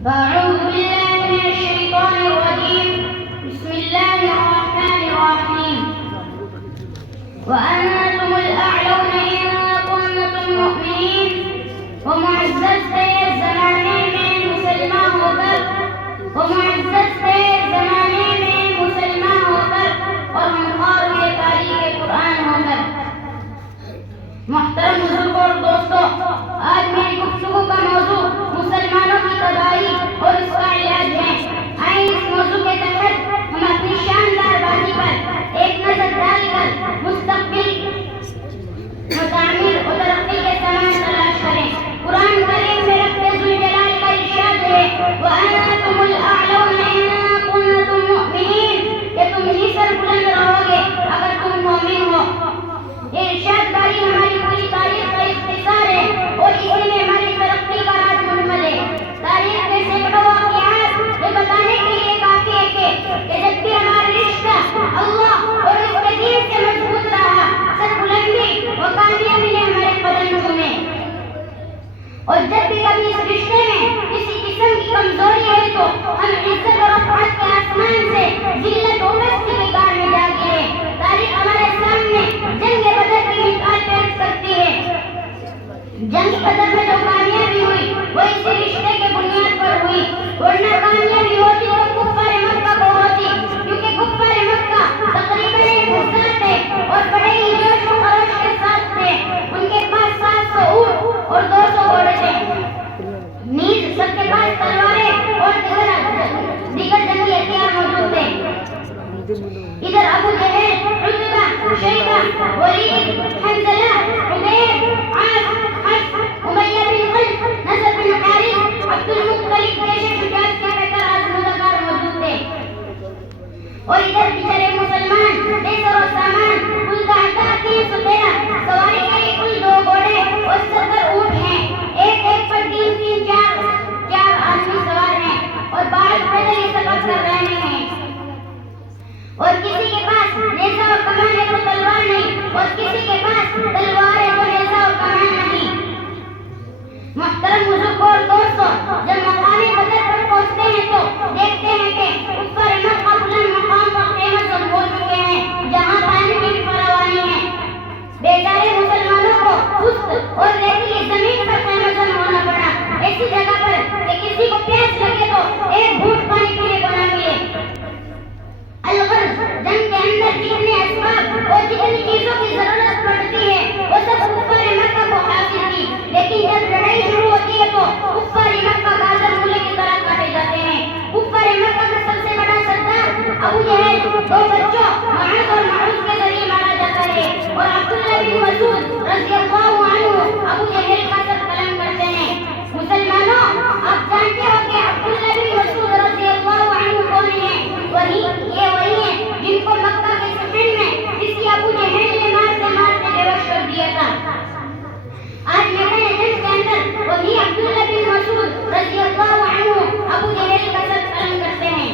أعوذ بالله من الشيطان الرجيم. بسم الله الرحمن الرحيم. وأنتم الأعلون إن كنتم مؤمنين. ومعزز زمانے میں مسلمان ہو کر اور مخار ہوئے تاریخ قرآن ہو کر. محترم بزرگوں اور دوستوں، آج میری گفتگو کا موضوع مسلمانوں کی تباہی اور اس کا علاج ہے. آئیں اس موضوع کے تحت ہم اپنی شاندار بازی پر ایک نظر ڈال کر مستقبل تعمیر اور ترقی کے سامان تلاش کریں. قرآن کریم میں رب ذوالجلال کا ارشاد ہے وَأَنْتُمُ الْأَعْلَوْنَ إِن كُنتُم مُؤْمِنِينَ، کہ تم ہی سر بلند رہو گے اگر تم مومن ہو. یہ ارشاد داری ہماری پوری تاریخ کا اختصار ہے اور اسی میں ہماری ترقی کا راز منحل ہے. تاریخ میں سینکڑوں واقعات یہ بتانے کے لیے کافی ہے کہ جب بھی ہمارا رشتہ اللہ اور اس کے دین سے مضبوط رہا، سر بلندی و کامیابی نے ہمارے قدم چومے. اور جب بھی کبھی اس رشتے میں کسی قسم کی کمزوری ہوئی تو ہم عزت اور رفعت کے آسمان سے ذلت و پستی کی گار میں جا گرے. تاریخ ہمارے سامنے جنگ بدر کی مثال پیش کرتی ہے. جنگ بدر میں جو کامیابی ہوئی وہ اسی رشتے کے بنیاد پر ہوئی، ورنہ کامیابی ہوتی تو کفار مکہ کو ہوتی، کیونکہ کفار مکہ تقریباً 1000 تھے اور بڑے ہی جوش و خروش کے ساتھ تھے. ان کے پاس 700 اونٹ اور 200 گھوڑے تھے. نیز سب کے پاس تلواریں اور دیگر جنگی ہتھیار موجود تھے. ادھر ابو جہل، عتبہ، شیبہ، ولید، حنظلہ، عبید، عاص، امیہ بن خلف، نصر بن حارث، عبد المطلب جیسے شجاعت کے بہتر آزمودگار موجود تھے. اور ادھر بچارے مسلمان بے سر و سامان کل کا عدد 313، سواری کے لیے کل 2 گھوڑے اور 70 اونٹ ہیں. ایک پر 3 4 آدمی سوار ہیں اور 12 پیدل ہی سفر کر رہے ہیں. اور کسی کے پاس نیزہ اور کمان ہے تو تلوار نہیں، اور کسی کے پاس تلوار ہے تو نیزہ اور کمان نہیں. محترم بزرگوں اور دوستوں، جب مقام بدر پر پہنچتے ہیں تو دیکھتے ہیں کہ کفار مکہ بلند مقام پر قیمت ہو چکے ہیں جہاں پانی کی بھی فراوانی ہے. بیچارے مسلمانوں کو سست اور ریتیلی زمین پر قیمت ہونا پڑا، ایسی جگہ پر کہ کسی کو پیاس لگے تو ایک گھونٹ پانی پینے کو نہ ملے. الغرض جنگ کے اندر جتنے اسباب اور جتنی چیزوں کی ضرورت پڑتی ہے وہ سب کفار مکہ کو حاصل تھی، لیکن جب لڑائی شروع ہوتی ہے تو کفار مکہ گاجر مولی کی طرح کاٹے جاتے ہیں. کفار مکہ کا سب سے بڑا سردار ابو جہل 2 بچوں معاذ اور معوذ کے ذریعے مارا جاتا ہے اور عبداللہ بن مسعود رضی اللہ عنہ ابو جہل کا سر قلم کرتے ہیں. مسلمانوں، آپ جانتے ہو کہ عبداللہ بن مسعود رضی اللہ عنہ کون ہیں؟ وہی ہیں جن کو مکہ کے سفر میں کسی ابو جہل نے مارتے بے ہوش کر دیا تھا. آج میدان جنگ کے اندر وہی عبداللہ بن مسعود رضی اللہ عنہ ابو جہل کا سر قلم کرتے ہیں.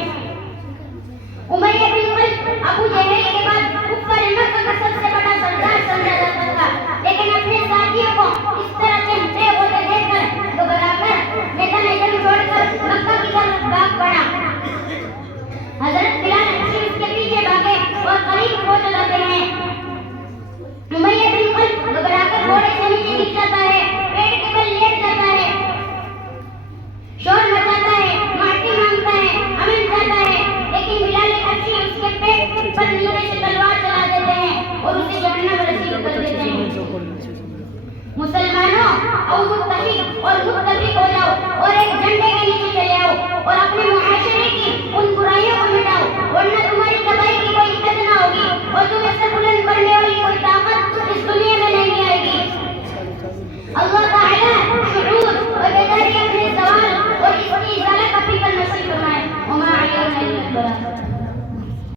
امیہ بن خلف ابو جہل کے بعد کفار مکہ کا سب سے بڑا سردار سمجھا جاتا تھا، لیکن اپنے ساتھیوں کو اس طرح چہتے ہوتے دیکھ کر گھبرا کر میدان جنگ چھوڑ کر مکہ کی طرف بھاگ پڑا. حضرت بلال حبشی اس کے پیچھے بھاگے اور قریب پہنچ جاتے ہیں. امیہ بن خلف گھبرا کر گھوڑے سے نیچے گر جاتا ہے، پیڑ کے بل لیٹ جاتا ہے، شور مچاتا ہے، معافی مانگتا ہے، امن چاہتا ہے، لیکن بلال حبشی اس کے پیٹ پر نیچے سے تلوار چلا دیتے ہیں اور اسے جہنم رسید کر دیتے ہیں. مسلمانوں، او متفق ہو جاؤ اور ایک جھنڈے کے نیچے چلے آؤ اور اپنے معاشرے